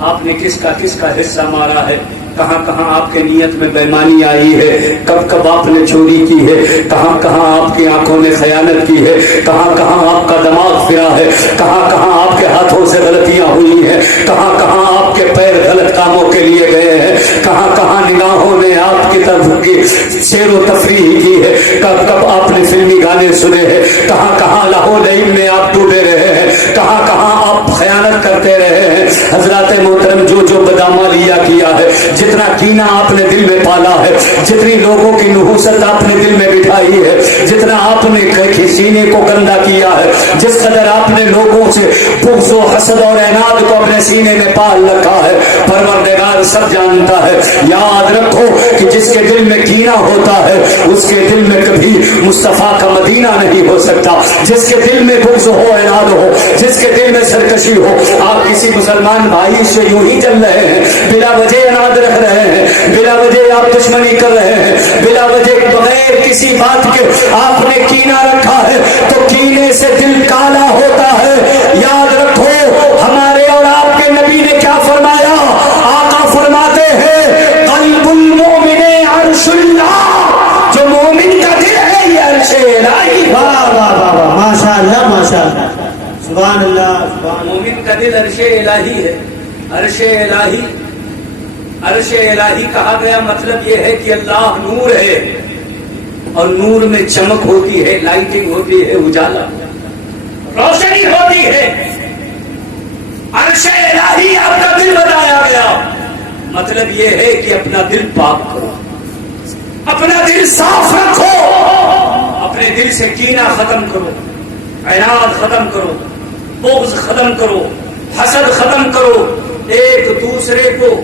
آپ نے کس کا حصہ مارا ہے، کہاں کہاں آپ کے نیت میں بےمانی آئی ہے، کب کب آپ نے چوری کی ہے، کہاں کہاں آپ کی آنکھوں نے خیانت کی ہے، کہاں کہاں آپ کا دماغ پھرا ہے، کہاں کہاں آپ کے ہاتھوں سے غلطیاں ہوئی ہیں، کہاں کہاں آپ کے پیر غلط کاموں کے لیے گئے ہیں، کہاں کہاں نگاہوں نے آپ کی طرف کی سیر و تفریح کی ہے، کب کب آپ نے فلمی گانے سنے ہیں، کہاں کہاں لاہو لعب میں آپ ڈوبے رہے ہیں، کہاں کہاں آپ خیانت کرتے رہے ہیں. حضرات محترم، جو بدعمالیہ کیا ہے، جتنا کینہ آپ نے دل میں پالا ہے، جتنی لوگوں کی نحوست آپ نے دل میں بٹھائی ہے، جتنا آپ نے سینے کو گندا کیا ہے، جس قدر آپ نے لوگوں سے بغض و حسد اور عناد کو اپنے سینے میں پال رکھا ہے، پروردگار سب جانتا ہے. یاد رکھو کہ جس کے دل میں کینہ ہوتا ہے اس کے دل میں کبھی مصطفیٰ کا مدینہ نہیں ہو سکتا. جس کے دل میں بغض ہو، عناد ہو، جس کے دل میں سرکشی ہو، آپ کسی مسلمان بھائی سے یوں ہی چل رہے ہیں، بلا وجہ عناد رکھ رہے ہیں، بلا وجہ آپ دشمنی کر رہے ہیں، بلا وجہ بغیر کسی بات کے آپ نے کینہ رکھا ہے، تو کینے سے دل کالا ہوتا ہے. یاد رکھو ہمارے اور آپ کے نبی نے کیا فرمایا؟ آقا فرماتے ہیں قلب المؤمن عرش اللہ، جو مومن کا دل ہے یہ عرش الہی. واہ واہ واہ واہ ماشاء اللہ ماشاء اللہ سبحان اللہ سبحان. مومن کا دل عرش الہی ہے. عرش الہی، عرش الہی کہا گیا مطلب یہ ہے کہ اللہ نور ہے، اور نور میں چمک ہوتی ہے، لائٹنگ ہوتی ہے، اجالا روشنی ہوتی ہے. عرش الہی آپ کا دل بتایا گیا، مطلب یہ ہے کہ اپنا دل پاک کرو، اپنا دل صاف رکھو، اپنے دل سے کینہ ختم کرو، عناد ختم کرو، بغض ختم کرو، حسد ختم کرو، ایک دوسرے کو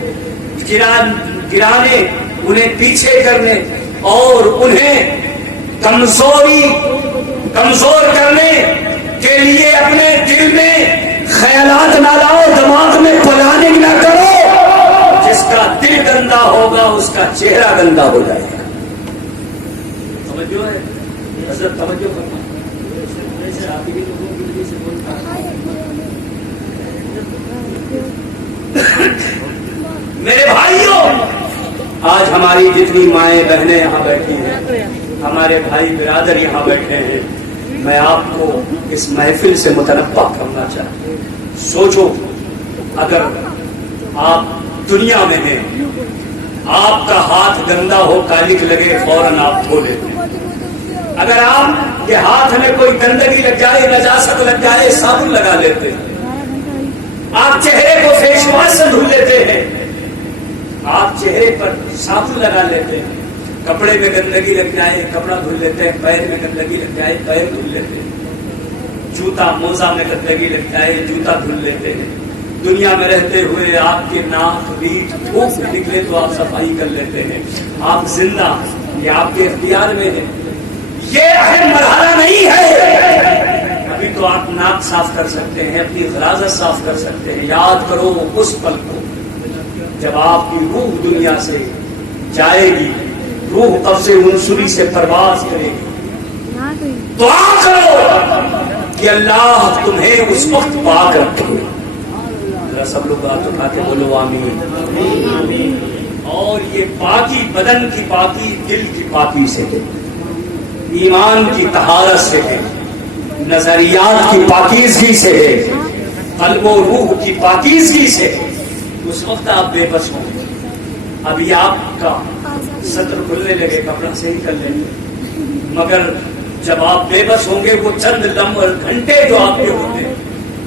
گرانے، انہیں پیچھے کرنے اور انہیں کمزور کرنے کے لیے اپنے دل میں خیالات نہ لاؤ، دماغ میں پلاننگ نہ کرو. جس کا دل گندا ہوگا اس کا چہرہ گندا ہو جائے گا. توجہ ہے حضرت، توجہ کرنا. میرے بھائیوں، آج ہماری جتنی مائیں بہنیں یہاں بیٹھی ہیں، ہمارے بھائی برادر یہاں بیٹھے ہیں، میں آپ کو اس محفل سے متنبہ کرنا چاہتا ہوں. سوچو، اگر آپ دنیا میں ہیں، آپ کا ہاتھ گندا ہو، کالک لگے، فوراً آپ دھو لیتے ہیں. اگر آپ کے ہاتھ میں کوئی گندگی لگ جائے، نجاست لگ جائے، صابن لگا لیتے ہیں. آپ چہرے کو فیس واش سے دھل لیتے ہیں، آپ چہرے پر صابن لگا لیتے ہیں. کپڑے میں گندگی لگ جائے، کپڑا دھل لیتے ہیں. پیر میں گندگی لگ جائے، پیر دھل لیتے ہیں. جوتا موزہ میں گندگی لگ جائے، جوتا دھل لیتے ہیں. دنیا میں رہتے ہوئے آپ کے ناک بیٹ تھوک نکلے تو آپ صفائی کر لیتے ہیں. آپ زندہ، یہ آپ کے اختیار میں ہے. یہ اہم مرحلہ نہیں ہے. ابھی تو آپ ناک صاف کر سکتے ہیں، اپنی غلاظت صاف کر سکتے ہیں. یاد کرو اس پل کو جب آپ کی روح دنیا سے جائے گی، روح قبض منصوری سے پرواز کرے گی. دعا کرو کہ اللہ تمہیں اس وقت پاک رکھے. ذرا سب لوگ ہاتھ اٹھا کے بولو آمین. اور یہ پاکی بدن کی پاکی دل کی پاکی سے ہے، ایمان کی طہارت سے ہے، نظریات کی پاکیزگی سے ہے، قلب و روح کی پاکیزگی سے ہے. اس وقت آپ بے بس ہوں گے. ابھی آپ کا سطر کھلنے لگے، کپڑا صحیح کر لیں گے، مگر جب آپ بے بس ہوں گے وہ چند لمحے گھنٹے جو آپ کے ہوتے ہیں،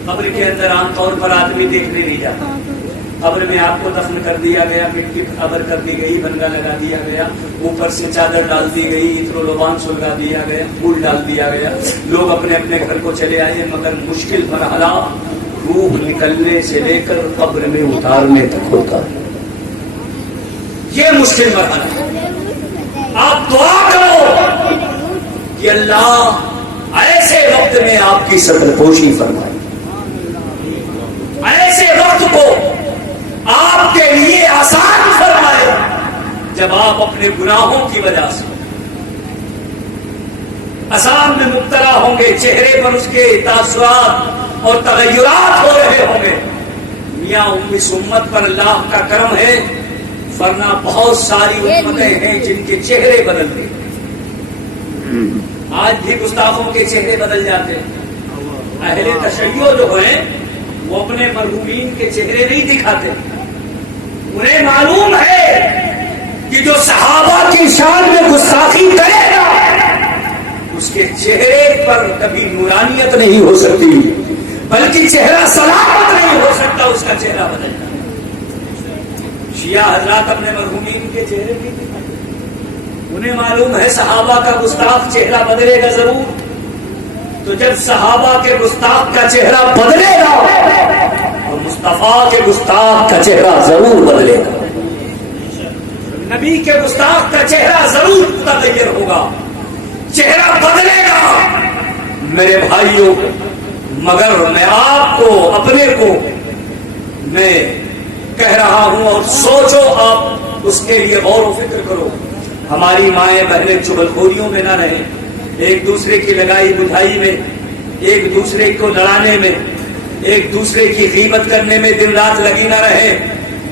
قبر کے اندر عام طور پر آدمی دیکھنے نہیں جاتا. قبر میں آپ کو دفن کر دیا گیا، مٹی قبر کر دی گئی، بنگا لگا دیا گیا، اوپر سے چادر ڈال دی گئی، عطر و لبان سلگا دیا گیا، پھول ڈال دیا گیا. لوگ اپنے اپنے گھر کو چلے آئے، مگر مشکل مرحلہ روح نکلنے سے لے کر قبر میں اتارنے تک ہوتا ہے. یہ مشکل مرحلہ ہے. آپ دعا کرو کہ اللہ ایسے وقت میں آپ کی ستر پوشی فرمائے، ایسے وقت کو آپ کے لیے آسان فرمائے جب آپ اپنے گناہوں کی وجہ سے عذاب میں مبتلا ہوں گے، چہرے پر اس کے تاثرات اور تغیرات ہو رہے ہوں گے۔ میاں اس امت پر اللہ کا کرم ہے، ورنہ بہت ساری امتیں ہیں جن کے چہرے بدل گئے۔ آج بھی گستاخوں کے چہرے بدل جاتے ہیں۔ اہل تشیع جو ہیں وہ اپنے مرحومین کے چہرے نہیں دکھاتے، انہیں معلوم ہے کہ جو صحابہ کی شان میں گستاخی کرے گا اس کے چہرے پر کبھی نورانیت نہیں ہو سکتی، بلکہ چہرہ سلامت نہیں ہو سکتا، اس کا چہرہ بدل جاتا۔ شیعہ حضرات اپنے مرحومین کے چہرے نہیں دکھاتے، انہیں معلوم ہے صحابہ کا گستاخ چہرہ بدلے گا ضرور، تو جب صحابہ کے گستاخ کا چہرہ بدلے گا اور مصطفیٰ کے گستاخ کا چہرہ ضرور بدلے گا، نبی کے گستاخ کا چہرہ ضرور متغیر ہوگا، چہرہ بدلے گا میرے بھائیوں۔ مگر میں آپ کو اپنے کو میں کہہ رہا ہوں، اور سوچو آپ اس کے لیے غور و فکر کرو، ہماری مائیں بہنیں چغلخوریوں میں نہ رہیں، ایک دوسرے کی لگائی بجھائی میں، ایک دوسرے کو لڑانے میں، ایک دوسرے کی غیبت کرنے میں دن رات لگی نہ رہے،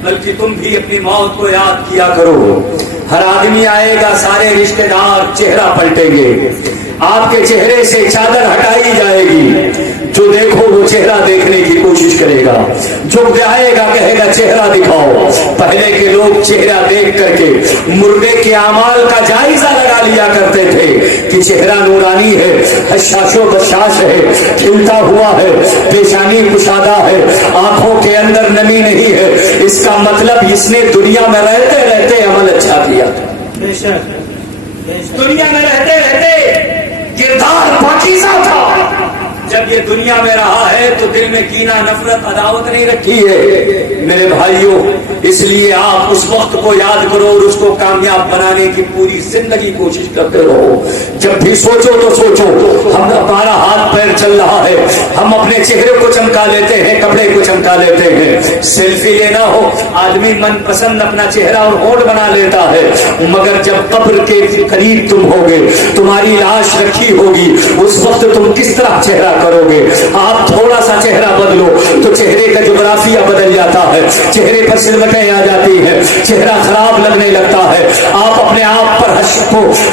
بلکہ تم بھی اپنی موت کو یاد کیا کرو۔ ہر آدمی آئے گا، سارے رشتہ دار چہرہ پلٹیں گے، آپ کے چہرے سے چادر ہٹائی جائے گی، جو دیکھو وہ چہرہ دیکھنے کی کوشش کرے گا، جو آئے گا کہے گا چہرہ دکھاؤ۔ پہلے کے لوگ چہرہ دیکھ کر کے مردے کے اعمال کا جائزہ لگا لیا کرتے تھے کہ چہرہ نورانی ہے، حشاش و بشاش ہے، کھلتا ہوا ہے، پیشانی کشادہ ہے، آنکھوں کے اندر نمی نہیں ہے، اس کا مطلب اس نے دنیا میں رہتے رہتے عمل اچھا کیا، دنیا میں رہتے رہتے کردار پاکیزہ تھا۔ جب یہ دنیا میں رہا ہے تو دل میں کینہ، نفرت، عداوت نہیں رکھی ہے میرے بھائیوں۔ اس لیے آپ اس وقت کو یاد کرو اور اس کو کامیاب بنانے کی پوری زندگی کوشش کرتے رہو۔ جب بھی سوچو تو سوچو، ہمارا ہاتھ پیر چل رہا ہے، ہم اپنے چہرے کو چمکا لیتے ہیں، کپڑے کو چمکا لیتے ہیں۔ سیلفی لینا ہو، آدمی من پسند اپنا چہرہ اور ہونٹ بنا لیتا ہے، مگر جب قبر کے قریب تم ہوگے، تمہاری لاش رکھی ہوگی، اس وقت تم کس طرح چہرہ کرو گے؟ آپ تھوڑا سا چہرہ بدلو تو چہرے کا جغرافیہ بدل جاتا ہے، چہرے پر سلوٹیں آ جاتی ہیں، چہرہ خراب لگنے لگتا ہے۔ آپ اپنے آپ پر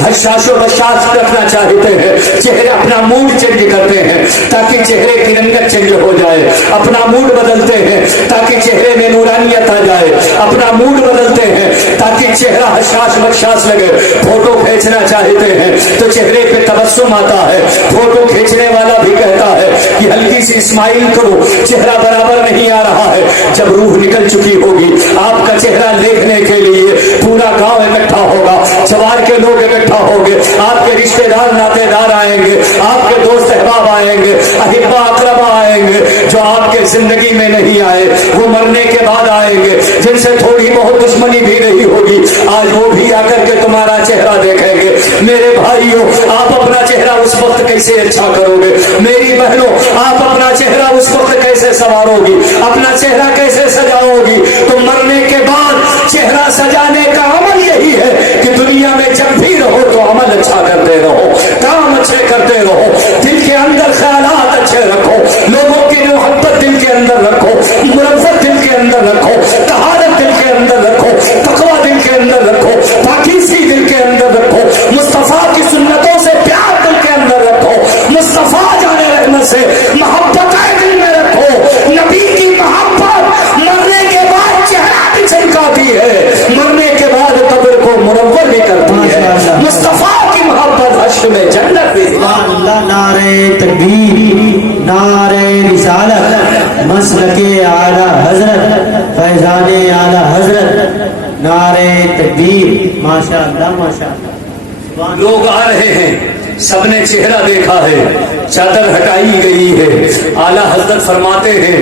حشاش و بشاش رکھنا چاہتے ہیں، چہرے اپنا موڈ چینج کرتے ہیں تاکہ چہرے کی رنگت چینج ہو جائے، اپنا موڈ بدلتے ہیں تاکہ چہرے میں نورانیت آ جائے، اپنا موڈ بدلتے ہیں تاکہ چہرہ حشاش بشاش لگے۔ فوٹو کھینچنا چاہتے ہیں تو چہرے پہ تبسم آتا ہے، فوٹو کھینچنے والا بھی کہتا ہے کہ ہلکی سی اسمائل کرو، چہرہ برابر نہیں آ رہا ہے۔ جب روح نکل چکی ہوگی، آپ کا چہرہ دیکھنے کے لیے پورا گاؤں اکٹھا ہوگا، جوار کے لوگ اکٹھا ہوں گے، آپ کے رشتہ دار ناطے دار آئیں گے، آپ کے دوست احباب آئیں گے، احبا اقربا آئیں گے۔ جو آپ کے زندگی میں نہیں آئے وہ مرنے کے بعد آئیں گے، جن سے تھوڑی بہت دشمنی بھی رہی ہوگی، آج وہ بھی آ کر کے تمہارا چہرہ دیکھیں گے۔ میرے بھائیوں، آپ اپنا چہرہ اس وقت کیسے اچھا کرو گے؟ میری بہنوں، آپ اپنا چہرہ اس وقت کیسے سنوارو گی؟ اپنا چہرہ کیسے سجاؤ گی؟ تو مرنے کے بعد چہرہ سجانے کا عمل یہی ہے کہ دنیا میں جب بھی رہو تو عمل اچھا کرتے رہو، کام اچھے کرتے رہو، دل کے اندر خیالات اچھے رکھو، لوگوں کی محبت دل کے اندر رکھو، مرفت دل کے اندر رکھو، طہارت دل کے اندر رکھو، تقویٰ دل کے اندر رکھو، پاکیزگی دل کے اندر رکھو، مصطفیٰ کی سنتوں سے پیار دل کے اندر رکھو، مصطفیٰ جانے رحمت سے محبت دل میں رکھو۔ نبی کی محبت مرنے کے بعد چہرہ بھی چمکاتی ہے، مرنے کے بعد قبر کو منور بھی کرتی ہے۔ مصطفیٰ کی محبت حشر میں جنت بھی۔ اللہ نعرہ تکبیر، نعرہ رسالت، مسلک اعلی حضرت، فیضان اعلی حضرت، نعرہ تکبیر۔ ماشاء اللہ ماشاء اللہ۔ لوگ آ رہے ہیں، سب نے چہرہ دیکھا ہے، چادر ہٹائی گئی ہے۔ اعلیٰ حضرت فرماتے ہیں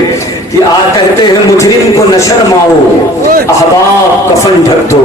کہ کہتے ہیں مجرم کو نہ شرماؤ، احباب کفن ڈھک دو،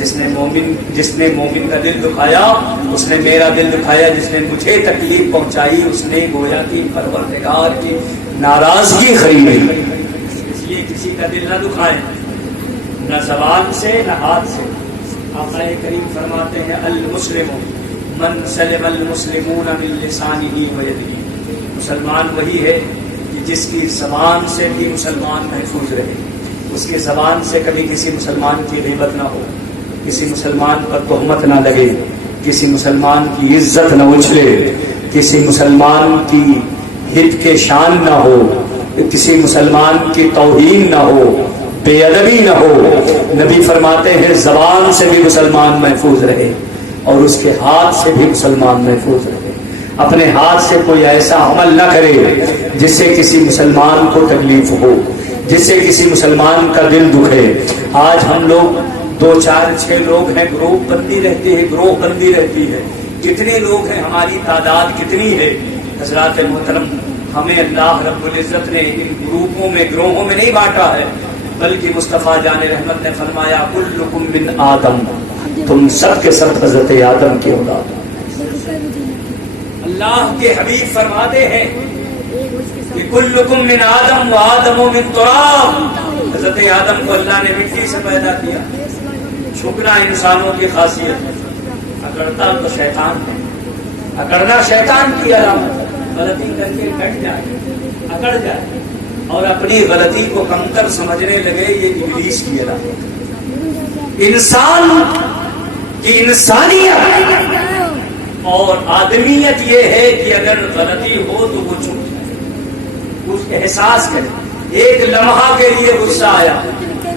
جس نے مومن کا دل دکھایا اس نے میرا دل دکھایا، جس نے مجھے تکلیف پہنچائی اس نے گویا کی پروردگار کی ناراضگی خریدی۔ اس لیے کسی کا دل نہ دکھائیں، نہ زبان سے نہ ہاتھ سے۔ آقا کریم فرماتے ہیں المسلم من سلم المسلمون من لسانہ و یدہ، مسلمان وہی ہے کہ جس کی زبان سے بھی مسلمان محفوظ رہے، اس کی زبان سے کبھی کسی مسلمان کی غیبت نہ ہو، کسی مسلمان پر تہمت نہ لگے، کسی مسلمان کی عزت نہ اچھلے، کسی مسلمان کی ہت کے شان نہ ہو، کسی مسلمان کی توہین نہ ہو، بے ادبی نہ ہو۔ نبی فرماتے ہیں زبان سے بھی مسلمان محفوظ رہے اور اس کے ہاتھ سے بھی مسلمان محفوظ رہے۔ اپنے ہاتھ سے کوئی ایسا عمل نہ کرے جس سے کسی مسلمان کو تکلیف ہو، جس سے کسی مسلمان کا دل دکھے۔ آج ہم لوگ 2 4 6 لوگ ہیں، گروہ بندی رہتی ہے۔ کتنے لوگ ہیں، ہماری تعداد کتنی ہے؟ حضرات محترم، ہمیں اللہ رب العزت نے ان گروپوں میں گروہوں میں نہیں بانٹا ہے، بلکہ مصطفیٰ جان رحمت نے فرمایا کلکم من آدم، تم سب کے سب حضرت آدم کی اولاد۔ اللہ کے حبیب فرماتے ہیں کہ کلکم من آدم و آدم من تراب، حضرت آدم کو اللہ نے مٹی سے پیدا کیا۔ جھکنا انسانوں کی خاصیت ہے، اکڑتا تو شیطان ہے، اکڑنا شیطان کی علامت ہے۔ غلطی کر کے کٹ جائے، اکڑ جائے اور اپنی غلطی کو کمتر سمجھنے لگے، یہ ابلیس کی علامت ہے۔ انسان کی انسانیت اور آدمیت یہ ہے کہ اگر غلطی ہو تو وہ چپ جائے، اس احساس کرے۔ ایک لمحہ کے لیے غصہ آیا،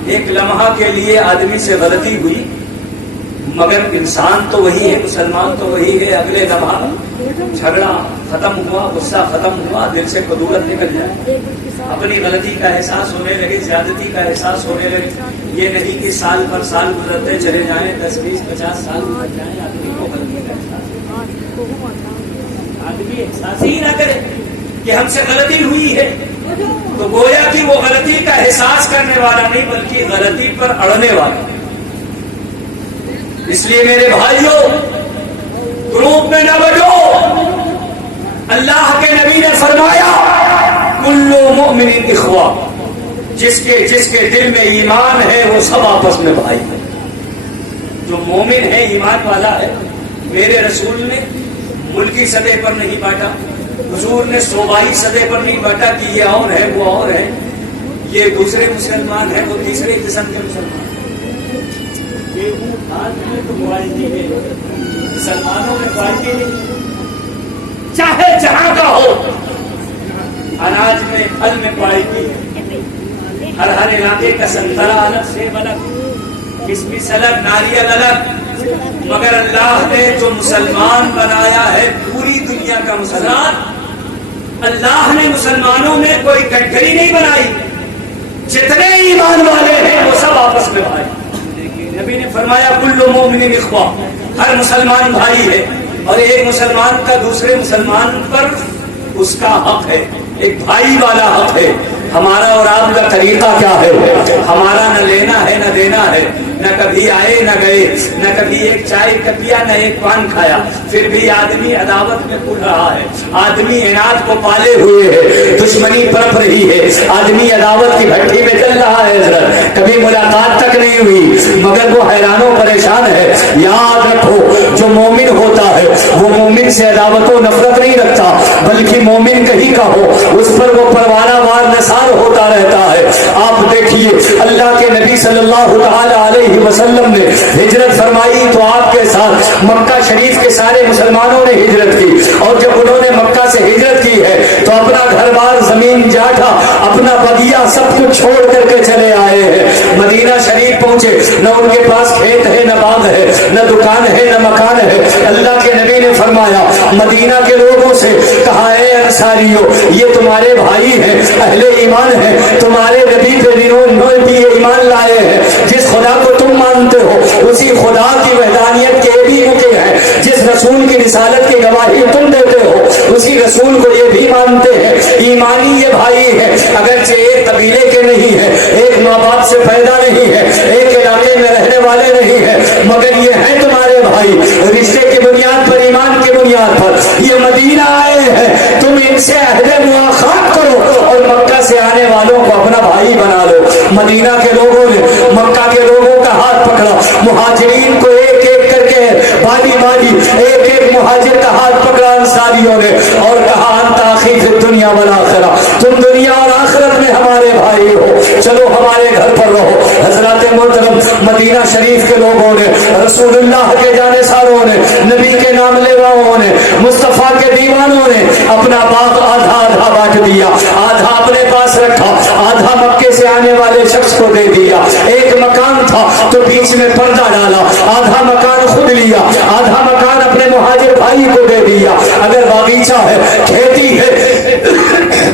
ایک لمحہ کے لیے آدمی سے غلطی ہوئی، مگر انسان تو وہی ہے، مسلمان تو وہی ہے۔ اگلے لمحہ جھگڑا ختم ہوا، غصہ ختم ہوا، دل سے قدورت نکل جائے، اپنی غلطی کا احساس ہونے لگے، زیادتی کا احساس ہونے لگے۔ یہ نہیں کہ سال پر سال گزرتے چلے جائیں، 10 20 50 سال گزر جائیں، آدمی کو غلطی کا آدمی احساس ہی نہ کرے کہ ہم سے غلطی ہوئی ہے، تو گویا کہ وہ غلطی کا احساس کرنے والا نہیں بلکہ غلطی پر اڑنے والا۔ اس لیے میرے بھائیوں، گروپ میں نہ بٹو۔ اللہ کے نبی نے فرمایا کل مؤمن اخوہ، جس کے دل میں ایمان ہے وہ سب آپس میں بھائی ہے۔ جو مومن ہے، ایمان والا ہے، میرے رسول نے ملکی سطح پر نہیں بانٹا، حضور نے صوبائی سطح پر نہیں بانٹا کہ یہ اور ہے وہ اور ہے، یہ دوسرے مسلمان ہیں وہ تیسرے قسم کے مسلمان۔ مسلمانوں میں کوالٹی نہیں، چاہے جہاں کا ہو، اناج میں پھل میں کوالٹی ہے، ہر علاقے کا سنترا الگ، سیب الگ، کسمس الگ، ناریل الگ، مگر اللہ نے جو مسلمان بنایا ہے پوری دنیا کا مسلمان، اللہ نے مسلمانوں میں کوئی کٹگری نہیں بنائی، جتنے ایمان والے ہیں وہ سب آپس میں بھائی۔ نبی نے فرمایا کل مومن اخوہ، ہر مسلمان بھائی ہے، اور ایک مسلمان کا دوسرے مسلمان پر اس کا حق ہے، ایک بھائی والا حق ہے۔ ہمارا اور آپ کا طریقہ کیا ہے؟ ہمارا نہ لینا ہے نہ دینا ہے، نہ کبھی آئے نہ گئے، نہ کبھی ایک چائے کا پیا نہ ایک پان کھایا، پھر بھی آدمی عداوت میں کھل رہا ہے، آدمی عناد کو پالے ہوئے ہے، دشمنی پرپ رہی ہے، آدمی عداوت کی بھٹی میں چل رہا ہے حضرت، کبھی ملاقات تک نہیں ہوئی مگر وہ حیران و پریشان ہے۔ یاد رکھو جو مومن ہوتا ہے وہ مومن سے عداوت و نفرت نہیں رکھتا، بلکہ مومن کہیں کا ہو اس پر وہ پروانہ وار نثار ہوتا رہتا ہے۔ آپ دیکھیے اللہ کے نبی صلی اللہ تعالی علیہ وسلم نے ہجرت فرمائی تو آپ کے ساتھ مکہ شریف کے سارے مسلمانوں نے ہجرت کی، اور جب انہوں نے مکہ سے ہجرت کی ہے تو اپنا گھر بار زمین جاٹھا اپنا بدیا سب کچھ چھوڑ کر کے چلے آئے ہیں۔ مدینہ شریف پہنچے، نہ ان کے پاس کھیت ہے نہ باغ ہے نہ دکان ہے نہ مکان ہے۔ اللہ کے نبی نے فرمایا مدینہ کے لوگوں سے کہا اے انصاریو یہ تمہارے بھائی ہیں، اہل ایمان ہیں، تمہارے نبی پہ بھی ایمان لائے ہیں، جس خدا کو تم مانتے ہو اسی خدا کی وحدانیت کے بھی مکے ہیں، جس رسول کی رسالت کی گواہی تم دیتے ہو اسی رسول کو یہ بھی مانتے ہیں، ایمانی یہ بھائی ہے، اگرچہ ایک قبیلے کے نہیں ہے، ایک ماں باپ سے پیدا نہیں ہے، ایک علاقے میں رہنے والے نہیں ہیں مگر یہ ہیں تمہارے بھائی، رشتے کی بنیاد پر، ایمان کی بنیاد پر یہ مدینہ آئے ہیں، تم ان سے عہد مواخات کرو اور مکہ سے آنے والوں کو اپنا بھائی بنا لو۔ مدینہ کے لوگوں نے مکہ کے لوگوں کا ہاتھ پکڑا، مہاجرین کو ایک ایک کر کے باری باری ایک ایک مہاجر کا ہاتھ پکڑا انصاریوں نے اور کہا انت اخی فی الدنیا والآخرہ، تم دنیا اور آخرت میں ہمارے بھائی ہو، چلو ہمارے گھر پر رہو۔ حضرات محترم، مدینہ شریف کے لوگوں نے، رسول اللہ کے جانثاروں نے، نبی کے نام لیواؤں نے، مصطفیٰ کے دیوانوں نے اپنا باغ آدھا آدھا بانٹ دیا، آدھا اپنے پاس رکھا، آدھا مکے سے آنے والے شخص کو دے دیا۔ ایک مکان تھا تو بیچ میں پردہ ڈالا، آدھا مکان خود لیا، آدھا مکان اپنے مہاجر بھائی کو دے دیا۔ اگر باغیچہ ہے، کھیتی ہے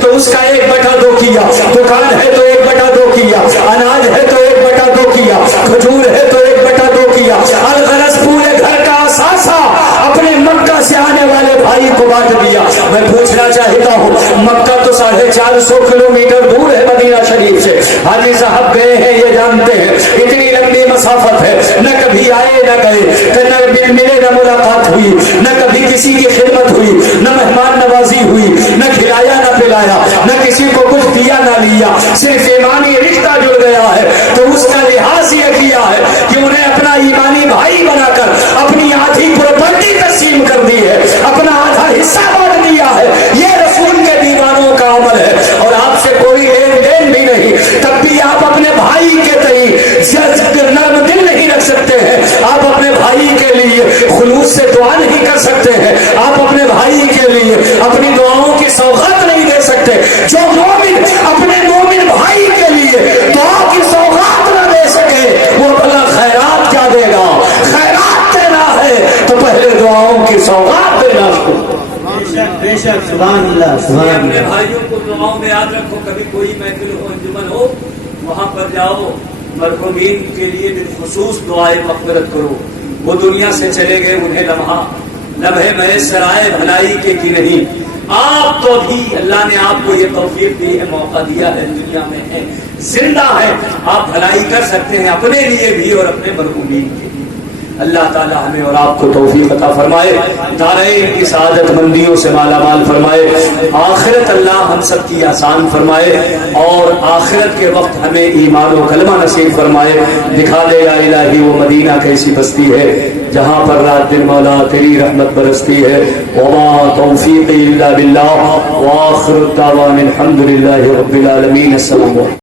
تو اس کا 1/2 کیا، دکان ہے تو 1/2 کیا، اناج ہے تو 1/2 کیا، کھجور ہے تو 1/2 کیا، الغرض پورے گھر کا اثاثہ اپنے مکہ سے آنے والے بھائی کو بانٹ دیا۔ میں پوچھنا چاہتا ہوں، مکہ تو 450 کلومیٹر دور ہے مدینہ شریف سے، حاجی صاحب گئے ہیں یہ جانتے ہیں، اتنی لمبی مسافت ہے، نہ کبھی آئے نہ گئے، نہ ملے نہ ملاقات ہوئی، نہ کبھی کسی کی خدمت ہوئی، نہ مہمان نوازی ہوئی، نہ کھلایا نہ پلایا، نہ کسی کو کچھ دیا نہ لیا، صرف ایمانی رشتہ جڑ گیا ہے تو اس کا لحاظ یہ کیا ہے کہ انہیں اپنا ایمانی بھائی بنا کر اپنی آدھی پراپرٹی تقسیم کر دی ہے، اپنا آدھا حصہ بانٹ دیا ہے۔ یہ رسول کے دیوانوں کا عمل ہے اور آپ سے کوئی لین دین بھی نہیں، تب بھی آپ اپنے بھائی کے تئیں نرم دل نہیں رکھ سکتے ہیں، آپ اپنے بھائی کے لیے خلوص سے دعا نہیں کر سکتے ہیں، آپ اپنے بھائی کے لیے اپنی دعاؤں کی سوغات نہیں دے سکتے۔ جو مومن اپنے مومن بھائی کے لیے دعا کی سوغات نہ دے سکے وہ بھلا خیرات کیا دے گا؟ خیرات دینا ہے تو پہلے دعاؤں کی سوغات دینا۔ بے شک سبحان اللہ سبحان اپنے اللہ۔ بھائیوں کو دعاؤں میں یاد رکھو، کبھی کوئی محفل ہو، انجمن ہو، وہاں پر جاؤ، مرحومین کے لیے بالخصوص دعائیں مغفرت کرو۔ وہ دنیا سے چلے گئے، انہیں لمحے میسر آئے بھلائی کے کی نہیں، آپ تو بھی اللہ نے آپ کو یہ توفیق دی ہے، موقع دیا ہے، دنیا میں ہے، زندہ ہے، آپ بھلائی کر سکتے ہیں اپنے لیے بھی اور اپنے مرحومین کے لیے۔ اللہ تعالی ہمیں اور آپ کو توفیق عطا فرمائے، دارین کی سعادت مندیوں سے مالا مال فرمائے، آخرت اللہ ہم سب کی آسان فرمائے اور آخرت کے وقت ہمیں ایمان و کلمہ نصیب فرمائے۔ دکھا دے یا الہی وہ مدینہ کیسی بستی ہے جہاں پر رات دن مولا تیری رحمت برستی ہے۔ وما توفیقی الا باللہ، وآخر الدعوان الحمد للہ رب العالمین۔ السلام علیکم۔